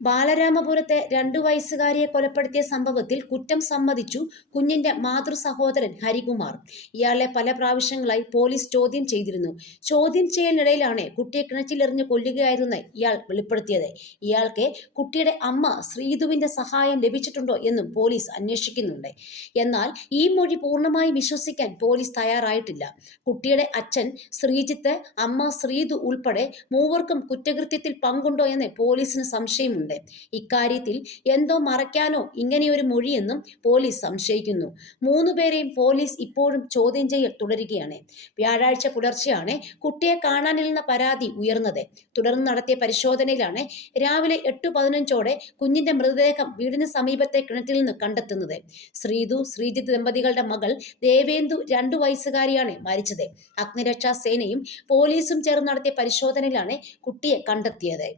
ബാലരാമപുരത്തെ 2 വയസ്സുകാരിയെ കൊലപ്പെടുത്തിയ സംഭവത്തിൽ കുറ്റം സമ്മതിച്ചു കുഞ്ഞിന്റെ മാതൃ സഹോദരൻ ഹരികുമാർ. ഇയാളെ പല പ്രാവശ്യങ്ങളായി പോലീസ് ചോദ്യം ചെയ്തിരുന്നു. ചോദ്യം ചെയ്യലിനിടയിലാണ് കുട്ടിയെ കിണറ്റിലെറിഞ്ഞ് കൊല്ലുകയായിരുന്ന ഇയാൾ വെളിപ്പെടുത്തിയത്. ഇയാൾക്ക് കുട്ടിയുടെ അമ്മ ശ്രീതുവിന്റെ സഹായം ലഭിച്ചിട്ടുണ്ടോ എന്നും പോലീസ് അന്വേഷിക്കുന്നുണ്ട്. എന്നാൽ ഈ മൊഴി പൂർണ്ണമായും വിശ്വസിക്കാൻ പോലീസ് തയ്യാറായിട്ടില്ല. കുട്ടിയുടെ അച്ഛൻ ശ്രീജിത്ത്, അമ്മ ശ്രീതു ഉൾപ്പെടെ മൂവർക്കും കുറ്റകൃത്യത്തിൽ പങ്കുണ്ടോ എന്ന് പോലീസിന് സംശയമുണ്ട്. ഇക്കാര്യത്തിൽ എന്തോ മറയ്ക്കാനോ ഇങ്ങനെയൊരു മൊഴിയെന്നും പോലീസ് സംശയിക്കുന്നു. 3 പേരെയും പോലീസ് ഇപ്പോഴും ചോദ്യം ചെയ്യൽ തുടരുകയാണ്. വ്യാഴാഴ്ച പുലർച്ചെയാണ് കുട്ടിയെ പരാതി ഉയർന്നത്. തുടർന്ന് നടത്തിയ പരിശോധനയിലാണ് രാവിലെ 8:15ഓടെ കുഞ്ഞിന്റെ മൃതദേഹം വീടിന് സമീപത്തെ കിണറ്റിൽ നിന്ന് കണ്ടെത്തുന്നത്. ശ്രീജിത്ത് ദമ്പതികളുടെ മകൾ ദേവേന്ദു 2 വയസ്സുകാരിയാണ് മരിച്ചത്. അഗ്നിരക്ഷാ സേനയും പോലീസും ചേർന്ന് നടത്തിയ പരിശോധനയിലാണ് കുട്ടിയെ കണ്ടെത്തിയത്.